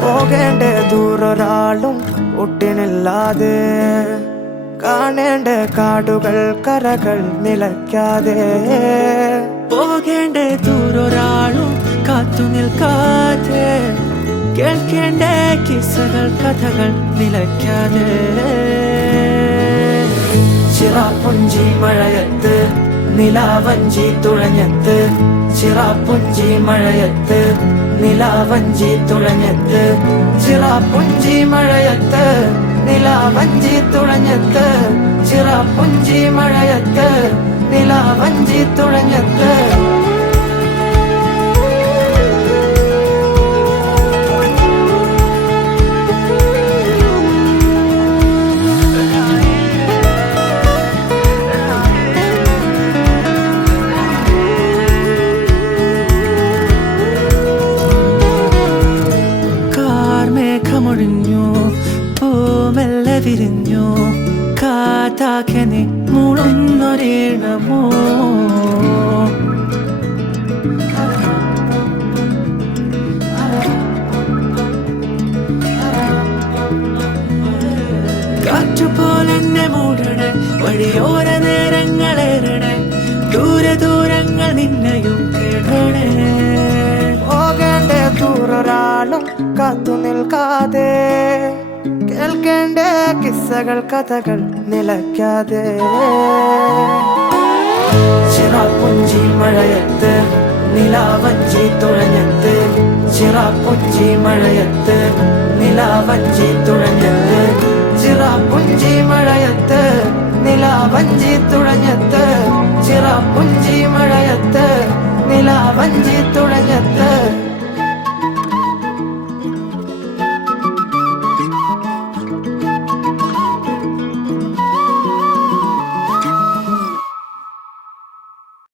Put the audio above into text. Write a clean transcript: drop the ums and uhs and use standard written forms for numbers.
പോകേണ്ട ദൂരൊരാളും ഒട്ടിനില്ലാതെ, കാണേണ്ട കാടുകൾ കരകൾ നിലയ്ക്കാതെ. പോകേണ്ട ദൂരൊരാളും കാത്തു നിൽക്കാതെ, കേൾക്കേണ്ട കിസ്സകൾ കഥകൾ നിലയ്ക്കാതെ. ചിറാപ്പുഞ്ചി മഴയത്ത് നിലാവഞ്ചി തുഴഞ്ഞത്ത്, ചിറാപ്പുഞ്ചി മഴയത്ത് നിലാവഞ്ചി തുഴഞ്ഞത്ത്, ചിറാപ്പുഞ്ചി മഴയത്ത് നിലാവഞ്ചി തുഴഞ്ഞത്ത്, ചിറാപ്പുഞ്ചി മഴയത്ത് നിലാവഞ്ചി തുഴഞ്ഞത്ത്. കാർമേഘമൊഴിഞ്ഞു, പൂമെല്ലെ വിരിഞ്ഞു, കാറ്റാകെ നീ മൂളുന്നൊരീണമോ. കാറ്റുപോലെന്നെ മൂടണേ, വഴിയോര നേരങ്ങളേറണേ, ദൂരെ ദൂരങ്ങൾ നിന്നെയും കേടണേ. പോകേണ്ട ദൂരൊരാളും കാത്തു നിൽക്കാതെ, കേൾക്കേണ്ട കിസ്സകൾ കഥകൾ നിലയ്ക്കാതെ. ചിറാപ്പുഞ്ചി മഴയത്ത് നിലാവഞ്ചി തുഴഞ്ഞത്ത്, ചിറാപ്പുഞ്ചി മഴയത്ത് നിലാവഞ്ചി തുഴഞ്ഞത്ത്, ചിറാപ്പുഞ്ചി മഴയത്ത് നിലാവഞ്ചി തുഴഞ്ഞത്ത്, ചിറാപ്പുഞ്ചി മഴയത്ത് നിലാവഞ്ചി തുഴഞ്ഞത്ത്.